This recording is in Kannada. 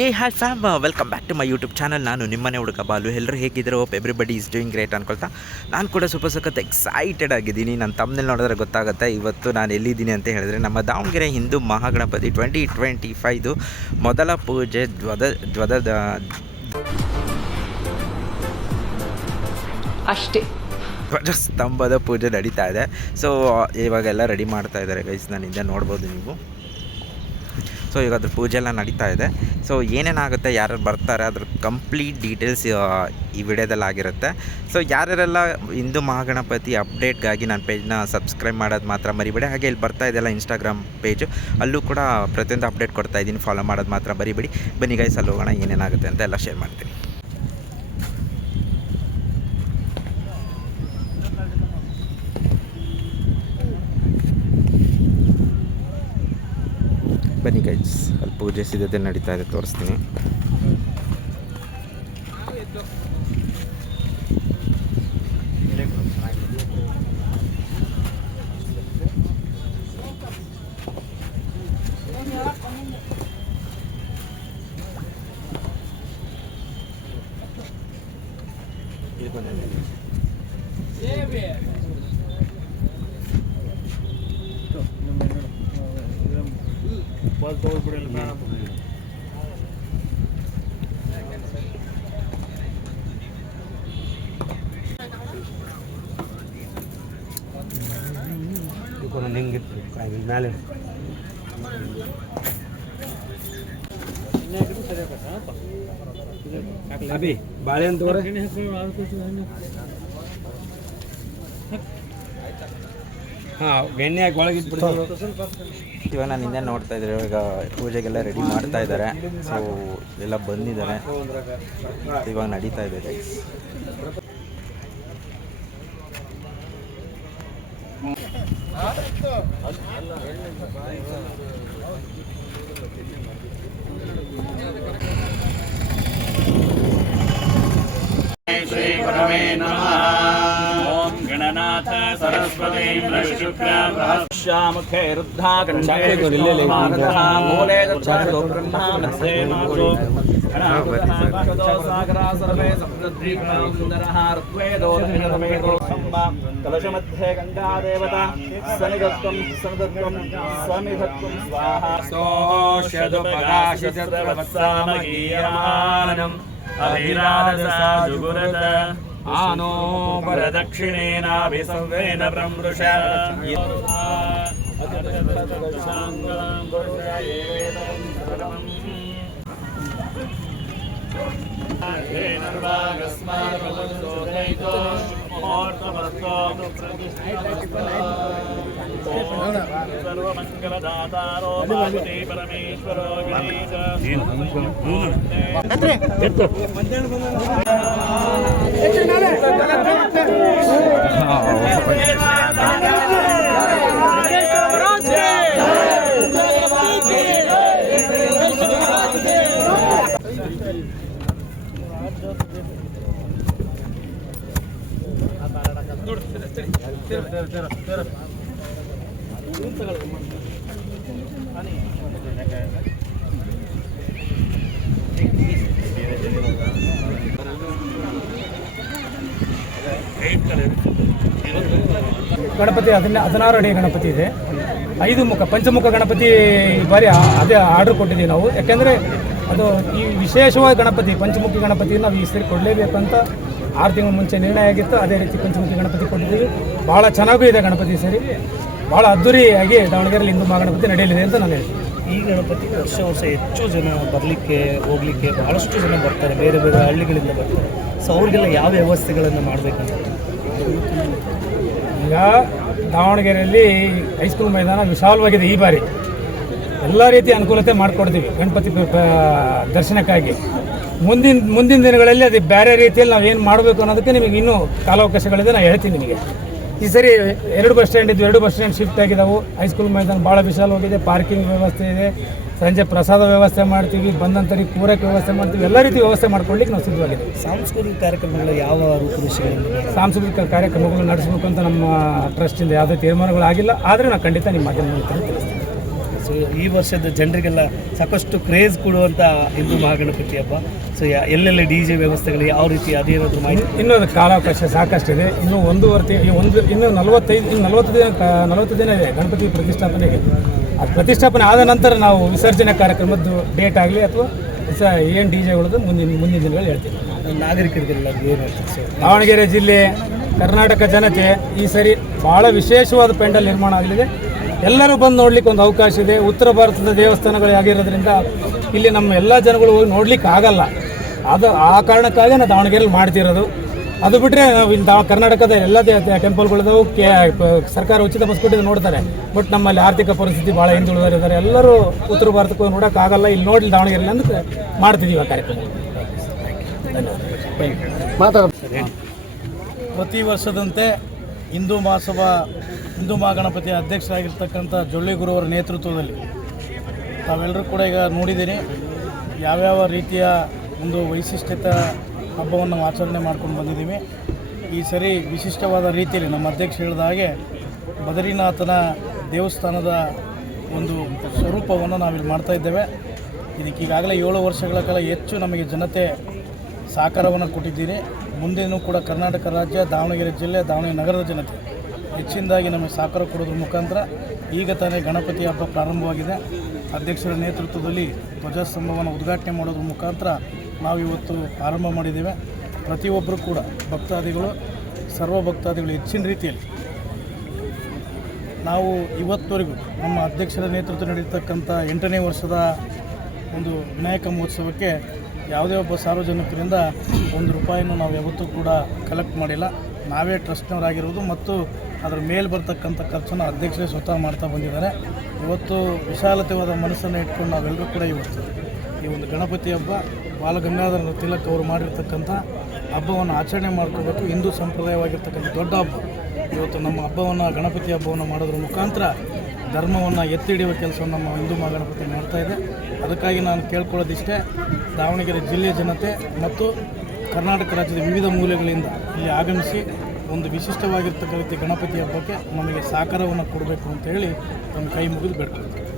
Hey hi fam welcome back to my YouTube channel ನಾನು ನಿಮ್ಮನೆ ಹುಡುಗ ಬಾಲು. ಎಲ್ಲರೂ ಹೇಗಿದ್ದರೆ hope everybody is doing great ಅನ್ಕೊಳ್ತಾ. ನಾನು ಕೂಡ ಸ್ವಲ್ಪ ಸಖತ್ ಎಕ್ಸೈಟೆಡ್ ಆಗಿದ್ದೀನಿ. ನಾನು ತಮ್ಮನಲ್ಲಿ ನೋಡಿದ್ರೆ ಗೊತ್ತಾಗುತ್ತೆ. ಇವತ್ತು ನಾನು ಎಲ್ಲಿದ್ದೀನಿ ಅಂತ ಹೇಳಿದ್ರೆ ನಮ್ಮ Davangere Hindu Mahaganapati twenty twenty five ಮೊದಲ ಪೂಜೆ ಧ್ವದ ಧ್ವದ ಅಷ್ಟೇ. ಧ್ವಜಸ್ತಂಭದ ಪೂಜೆ ನಡೀತಾ ಇದೆ. ಸೊ ಇವಾಗೆಲ್ಲ ರೆಡಿ ಮಾಡ್ತಾ ಇದ್ದಾರೆ ಗೈಸ್ ನಾನು ಹಿಂದೆ ನೋಡ್ಬೋದು ನೀವು. ಸೊ ಈಗ ಅದ್ರ ಪೂಜೆ ಎಲ್ಲ ನಡೀತಾ ಇದೆ. ಸೊ ಏನೇನಾಗುತ್ತೆ ಯಾರು ಬರ್ತಾರೆ, ಅದ್ರ ಕಂಪ್ಲೀಟ್ ಡೀಟೇಲ್ಸ್ ಈ ವಿಡಿಯೋದಲ್ಲಿ ಆಗಿರುತ್ತೆ. ಸೊ ಯಾರ್ಯಾರೆಲ್ಲ ಹಿಂದೂ ಮಹಾಗಣಪತಿ ಅಪ್ಡೇಟ್ಗಾಗಿ ನನ್ನ ಪೇಜ್ನ ಸಬ್ಸ್ಕ್ರೈಬ್ ಮಾಡೋದು ಮಾತ್ರ ಮರಿಬೇಡಿ. ಹಾಗೆ ಇಲ್ಲಿ ಬರ್ತಾ ಇದೆಯಲ್ಲ ಇನ್ಸ್ಟಾಗ್ರಾಮ್ ಪೇಜು ಅಲ್ಲೂ ಕೂಡ ಪ್ರತಿಯೊಂದು ಅಪ್ಡೇಟ್ ಕೊಡ್ತಾ ಇದ್ದೀನಿ. ಫಾಲೋ ಮಾಡೋದು ಮಾತ್ರ ಬರಿಬೇಡಿ ಬನ್ನಿ ಗೈಸ್ ಅಲ್ಲಿ ಹೋಗೋಣ, ಏನೇನಾಗುತ್ತೆ ಅಂತ ಎಲ್ಲ ಶೇರ್ ಮಾಡ್ತೀನಿ. ಬನ್ನಿ ಗೈಸ್ ಅಲ್ಲಿ ಪೂಜೆ ಸಿದ್ಧತೆ ನಡೀತಾ ಇದೆ ತೋರಿಸ್ತೀನಿ. ಮೇಲೆ. ಅಭಿ ಬಾಳೆಹಣ್ಣು ತಗೋರಿ ಹಾಂ ಎಣ್ಣೆ ಹಾಕಿ ಒಳಗೆ ಇಟ್ಬಿಡ್ತೀವಿ ಇವಾಗ ನಾನು ಇನ್ನೇ ನೋಡ್ತಾ ಇದ್ದಾರೆ ಇವಾಗ ಪೂಜೆಗೆಲ್ಲ ರೆಡಿ ಮಾಡ್ತಾ ಇದ್ದಾರೆ. ಸೊ ಎಲ್ಲ ಬಂದಿದ್ದಾರೆ ಇವಾಗ ನಡೀತಾ ಇದ್ದಾರೆ ಶ್ರೀ ಪರಮೇ ನಮಃ. ಓಂ ಗಣನಾಥ ಸರಸ್ವತಿ ಶುಕ್ರ ಬೃಹಸ್ಪ शुक्रामुखे रुद्धाकण्डे मूले दक्षो ब्रह्मा मध्ये मातु सागरा सर्वे सप्तद्वीपा सुन्दरः ऋग्वेदो दक्षिणतमेदो कलशमध्ये गङ्गा देवता सनिधत्वं सनिधत्वं समिधत्वं स्वाहा स्तोषदुपकाशिचत्रवत्सामगीयमानम् अभिराधसाजुगुरत आनो वरदक्षिणेनाभिसंवेन प्रमृष సర్వమంగళదాతారో భాగవతే పరమేశ్వరో గిరీశ ಗಣಪತಿ ಹದಿನ ಹದಿನಾರು ಅಡಿ ಗಣಪತಿ ಇದೆ. ಐದು ಮುಖ ಪಂಚಮುಖ ಗಣಪತಿ ಬಾರಿ ಅದೇ ಆರ್ಡರ್ ಕೊಟ್ಟಿದ್ದೀವಿ ನಾವು. ಯಾಕೆಂದರೆ ಅದು ಈ ವಿಶೇಷವಾದ ಗಣಪತಿ, ಪಂಚಮುಖಿ ಗಣಪತಿಯನ್ನು ನಾವು ಈ ಸರಿ ಕೊಡಲೇಬೇಕು ಅಂತ ಆರು ತಿಂಗಳ ಮುಂಚೆ ನಿರ್ಣಯ ಆಗಿತ್ತು ಅದೇ ರೀತಿ ಪಂಚಮುಖಿ ಗಣಪತಿ ಕೊಟ್ಟಿದ್ದೀವಿ. ಭಾಳ ಚೆನ್ನಾಗೂ ಇದೆ ಗಣಪತಿ ಸರಿ. ಭಾಳ ಅದ್ದೂರಿಯಾಗಿ ದಾವಣಗೆರೆಯಲ್ಲಿ ಹಿಂದೂ ಮಹಾಗಣಪತಿ ನಡೆಯಲಿದೆ ಅಂತ ನಾನು ಹೇಳ್ತೀನಿ. ಈ ಗಣಪತಿ ವರ್ಷ ವರ್ಷ ಹೆಚ್ಚು ಜನ ಬರಲಿಕ್ಕೆ ಹೋಗ್ಲಿಕ್ಕೆ ಬಹಳಷ್ಟು ಜನ ಬರ್ತಾರೆ ಬೇರೆ ಬೇರೆ ಹಳ್ಳಿಗಳಿಂದ ಬರ್ತಾರೆ. ಸೊ ಅವ್ರಿಗೆಲ್ಲ ಯಾವ ವ್ಯವಸ್ಥೆಗಳನ್ನು ಮಾಡಬೇಕಂತ? ಈಗ ದಾವಣಗೆರೆಯಲ್ಲಿ ಹೈಸ್ಕೂಲ್ ಮೈದಾನ ವಿಶಾಲವಾಗಿದೆ ಈ ಬಾರಿ. ಎಲ್ಲ ರೀತಿಯ ಅನುಕೂಲತೆ ಮಾಡಿಕೊಡ್ತೀವಿ ಗಣಪತಿ ದರ್ಶನಕ್ಕಾಗಿ. ಮುಂದಿನ ಮುಂದಿನ ದಿನಗಳಲ್ಲಿ ಅದು ಬೇರೆ ರೀತಿಯಲ್ಲಿ ನಾವು ಏನು ಮಾಡಬೇಕು ಅನ್ನೋದಕ್ಕೆ ನಿಮಗೆ ಇನ್ನೂ ಕಾಲಾವಕಾಶಗಳಿದೆ ನಾನು ಹೇಳ್ತೀನಿ ನಿಮಗೆ. ಈ ಸರಿ ಎರಡು ಬಸ್ ಸ್ಟ್ಯಾಂಡ್ ಇದ್ದು ಎರಡು ಬಸ್ ಸ್ಟ್ಯಾಂಡ್ ಶಿಫ್ಟ್ ಆಗಿದ್ದಾವೆ ಹೈಸ್ಕೂಲ್ ಮೈದಾನ ಭಾಳ ವಿಶಾಲವಾಗಿದೆ ಪಾರ್ಕಿಂಗ್ ವ್ಯವಸ್ಥೆ ಇದೆ. ಸಂಜೆ ಪ್ರಸಾದ ವ್ಯವಸ್ಥೆ ಮಾಡ್ತೀವಿ ಬಂದಂಥರಿಗೆ ಪೂರಕ ವ್ಯವಸ್ಥೆ ಮಾಡ್ತೀವಿ. ಎಲ್ಲ ರೀತಿ ವ್ಯವಸ್ಥೆ ಮಾಡ್ಕೊಳ್ಳಿಕ್ಕೆ ನಾವು ಸಿದ್ಧವಾಗಿದೆ ಸಾಂಸ್ಕೃತಿಕ ಕಾರ್ಯಕ್ರಮಗಳು ಯಾವ ರೂಪದಲ್ಲಿ ಸಾಂಸ್ಕೃತಿಕ ಕಾರ್ಯಕ್ರಮಗಳು ನಡೆಸಬೇಕು ಅಂತ ನಮ್ಮ ಟ್ರಸ್ಟಿಂದ ಯಾವುದೇ ತೀರ್ಮಾನಗಳು ಆಗಿಲ್ಲ. ಆದರೆ ನಾನು ಖಂಡಿತ ನಿಮ್ಮ ಮಾಧ್ಯಮ ತಿಳಿಸ್ತೀನಿ. ಸೊ ಈ ವರ್ಷದ ಜನರಿಗೆಲ್ಲ ಸಾಕಷ್ಟು ಕ್ರೇಜ್ ಕೊಡುವಂಥ ಹಿಂದೂ ಮಹಾಗಣಪತಿ ಹಬ್ಬ. ಸೊ ಎಲ್ಲೆಲ್ಲಿ ಡಿ ಜೆ ವ್ಯವಸ್ಥೆಗಳು ಯಾವ ರೀತಿ ಅದೇನಾದರೂ ಮಾಹಿತಿ? ಇನ್ನೊಂದು ಕಾಲಾವಕಾಶ ಕಾಲಾವಕಾಶ ಸಾಕಷ್ಟಿದೆ. ಇನ್ನು ಒಂದೂವರೆ ವರ್ತಿ ಈ ಒಂದು ಇನ್ನು ನಲವತ್ತೈದು ಇನ್ನು ನಲವತ್ತು ದಿನ ನಲವತ್ತು ದಿನ ಇದೆ ಗಣಪತಿ ಪ್ರತಿಷ್ಠಾಪನೆಗೆ. ಅದು ಪ್ರತಿಷ್ಠಾಪನೆ ಆದ ನಂತರ ನಾವು ವಿಸರ್ಜನೆ ಕಾರ್ಯಕ್ರಮದ್ದು ಡೇಟ್ ಆಗಲಿ ಅಥವಾ ಏನು ಡಿ ಜೆ ಉಳಿದು ಮುಂದಿನ ಮುಂದಿನ ದಿನಗಳು ಹೇಳ್ತೀವಿ. ನಾಗರಿಕರಿಗೆಲ್ಲ ಏನು ದಾವಣಗೆರೆ ಜಿಲ್ಲೆ ಕರ್ನಾಟಕ ಜನತೆ ಈ ಸರಿ ಭಾಳ ವಿಶೇಷವಾದ ಪೆಂಡಲ್ ನಿರ್ಮಾಣ ಆಗಲಿದೆ. ಎಲ್ಲರೂ ಬಂದು ನೋಡ್ಲಿಕ್ಕೆ ಒಂದು ಅವಕಾಶ ಇದೆ. ಉತ್ತರ ಭಾರತದ ದೇವಸ್ಥಾನಗಳು ಆಗಿರೋದ್ರಿಂದ ಇಲ್ಲಿ ನಮ್ಮ ಎಲ್ಲ ಜನಗಳು ಹೋಗಿ ನೋಡ್ಲಿಕ್ಕೆ ಆಗಲ್ಲ. ಅದು ಆ ಕಾರಣಕ್ಕಾಗಿ ನಾವು ದಾವಣಗೆರೆಯಲ್ಲಿ ಮಾಡ್ತಿರೋದು. ಅದು ಬಿಟ್ಟರೆ ನಾವು ಇಲ್ಲಿ ದಾವ ಕರ್ನಾಟಕದ ಎಲ್ಲ ಟೆಂಪಲ್ಗಳದವು ಕೆ ಸರ್ಕಾರ ಉಚಿತ ಬಸ್ ಕೊಟ್ಟಿದ್ದು ನೋಡ್ತಾರೆ. ಬಟ್ ನಮ್ಮಲ್ಲಿ ಆರ್ಥಿಕ ಪರಿಸ್ಥಿತಿ ಭಾಳ ಹಿಂದುಳಿದಿದ್ದಾರೆ ಎಲ್ಲರೂ ಉತ್ತರ ಭಾರತಕ್ಕೆ ನೋಡೋಕ್ಕಾಗಲ್ಲ ಇಲ್ಲಿ ನೋಡಿ ದಾವಣಗೆರೆಯಲ್ಲಿ ಅಂತ ಮಾಡ್ತಿದ್ದೀವಿ ಆ ಕಾರ್ಯಕ್ರಮ. ಪ್ರತಿ ವರ್ಷದಂತೆ ಹಿಂದೂ ಮಹಾಸಭಾ ಹಿಂದೂ ಮಹಾಗಣಪತಿ ಅಧ್ಯಕ್ಷರಾಗಿರ್ತಕ್ಕಂಥ ಜೊಳ್ಳಿ ಗುರುವರ ನೇತೃತ್ವದಲ್ಲಿ ತಾವೆಲ್ಲರೂ ಕೂಡ ಈಗ ನೋಡಿದ್ದೀನಿ ಯಾವ್ಯಾವ ರೀತಿಯ ಒಂದು ವೈಶಿಷ್ಟ್ಯತ ಹಬ್ಬವನ್ನು ಆಚರಣೆ ಮಾಡ್ಕೊಂಡು ಬಂದಿದ್ದೀವಿ. ಈ ಸರಿ ವಿಶಿಷ್ಟವಾದ ರೀತಿಯಲ್ಲಿ ನಮ್ಮ ಅಧ್ಯಕ್ಷ ಹೇಳಿದ ಹಾಗೆ ಬದರಿನಾಥನ ದೇವಸ್ಥಾನದ ಒಂದು ಸ್ವರೂಪವನ್ನು ನಾವಿಲ್ಲಿ ಮಾಡ್ತಾ ಇದ್ದೇವೆ. ಇದಕ್ಕೆ ಈಗಾಗಲೇ ಏಳು ವರ್ಷಗಳ ಕಾಲ ಹೆಚ್ಚು ನಮಗೆ ಜನತೆ ಸಹಕಾರವನ್ನು ಕೊಟ್ಟಿದ್ದೀರಿ. ಮುಂದೆನೂ ಕೂಡ ಕರ್ನಾಟಕ ರಾಜ್ಯ, ದಾವಣಗೆರೆ ಜಿಲ್ಲೆ, ದಾವಣಗೆರೆ ನಗರದ ಜನತೆ. ಹೆಚ್ಚಿನದಾಗಿ ನಮಗೆ ಸಹಕಾರ ಕೊಡೋದ್ರ ಮುಖಾಂತರ ಈಗ ತಾನೇ ಗಣಪತಿ ಹಬ್ಬ ಪ್ರಾರಂಭವಾಗಿದೆ. ಅಧ್ಯಕ್ಷರ ನೇತೃತ್ವದಲ್ಲಿ ಧ್ವಜಸ್ತಂಭವನ್ನು ಉದ್ಘಾಟನೆ ಮಾಡೋದ್ರ ಮುಖಾಂತರ ನಾವು ಇವತ್ತು ಆರಂಭ ಮಾಡಿದ್ದೇವೆ. ಪ್ರತಿಯೊಬ್ಬರು ಕೂಡ ಭಕ್ತಾದಿಗಳು, ಸರ್ವ ಭಕ್ತಾದಿಗಳು ಹೆಚ್ಚಿನ ರೀತಿಯಲ್ಲಿ ನಾವು ಇವತ್ತವರೆಗೂ ನಮ್ಮ ಅಧ್ಯಕ್ಷರ ನೇತೃತ್ವ ನಡೀತಕ್ಕಂಥ ಎಂಟನೇ ವರ್ಷದ ಒಂದು ವಿನಾಯಕ ಮಹೋತ್ಸವಕ್ಕೆ ಯಾವುದೇ ಒಬ್ಬ ಸಾರ್ವಜನಿಕರಿಂದ ಒಂದು ರೂಪಾಯಿನೂ ನಾವು ಯಾವತ್ತೂ ಕೂಡ ಕಲೆಕ್ಟ್ ಮಾಡಿಲ್ಲ. ನಾವೇ ಟ್ರಸ್ಟ್ನವರಾಗಿರೋದು ಮತ್ತು ಅದರ ಮೇಲೆ ಬರ್ತಕ್ಕಂಥ ಖರ್ಚನ್ನು ಅಧ್ಯಕ್ಷರೇ ಸ್ವತಃ ಮಾಡ್ತಾ ಬಂದಿದ್ದಾರೆ. ಇವತ್ತು ವಿಶಾಲತೆವಾದ ಮನಸ್ಸನ್ನು ಇಟ್ಕೊಂಡು ನಾವೆಲ್ಲರೂ ಕೂಡ ಇವತ್ತು ಈ ಒಂದು ಗಣಪತಿ ಹಬ್ಬ ಬಾಲಗಂಗಾಧರ ತಿಲಕ್ ಅವರು ಮಾಡಿರ್ತಕ್ಕಂಥ ಹಬ್ಬವನ್ನು ಆಚರಣೆ ಮಾಡ್ಕೋಬೇಕು. ಹಿಂದೂ ಸಂಪ್ರದಾಯವಾಗಿರ್ತಕ್ಕಂಥ ದೊಡ್ಡ ಹಬ್ಬ. ಇವತ್ತು ನಮ್ಮ ಹಬ್ಬವನ್ನು, ಗಣಪತಿ ಹಬ್ಬವನ್ನು ಮಾಡೋದ್ರ ಮುಖಾಂತರ ಧರ್ಮವನ್ನು ಎತ್ತಿ ಹಿಡಿಯುವ ಕೆಲಸವನ್ನು ನಮ್ಮ ಹಿಂದೂ ಮಹಾಗಣಪತಿ ಇದೆ. ಅದಕ್ಕಾಗಿ ನಾನು ಕೇಳ್ಕೊಳ್ಳೋದಿಷ್ಟೇ, ದಾವಣಗೆರೆ ಜಿಲ್ಲೆ ಜನತೆ ಮತ್ತು ಕರ್ನಾಟಕ ರಾಜ್ಯದ ವಿವಿಧ ಮೂಲೆಗಳಿಂದ ಇಲ್ಲಿ ಆಗಮಿಸಿ ಒಂದು ವಿಶಿಷ್ಟವಾಗಿರ್ತಕ್ಕಂಥ ಗಣಪತಿ ಹಬ್ಬಕ್ಕೆ ನಮಗೆ ಸಹಕಾರವನ್ನು ಕೊಡಬೇಕು ಅಂತ ಹೇಳಿ ನಮ್ಮ ಕೈ ಮುಗಿದು ಬೇಡ್ಕೊಳ್ತೀನಿ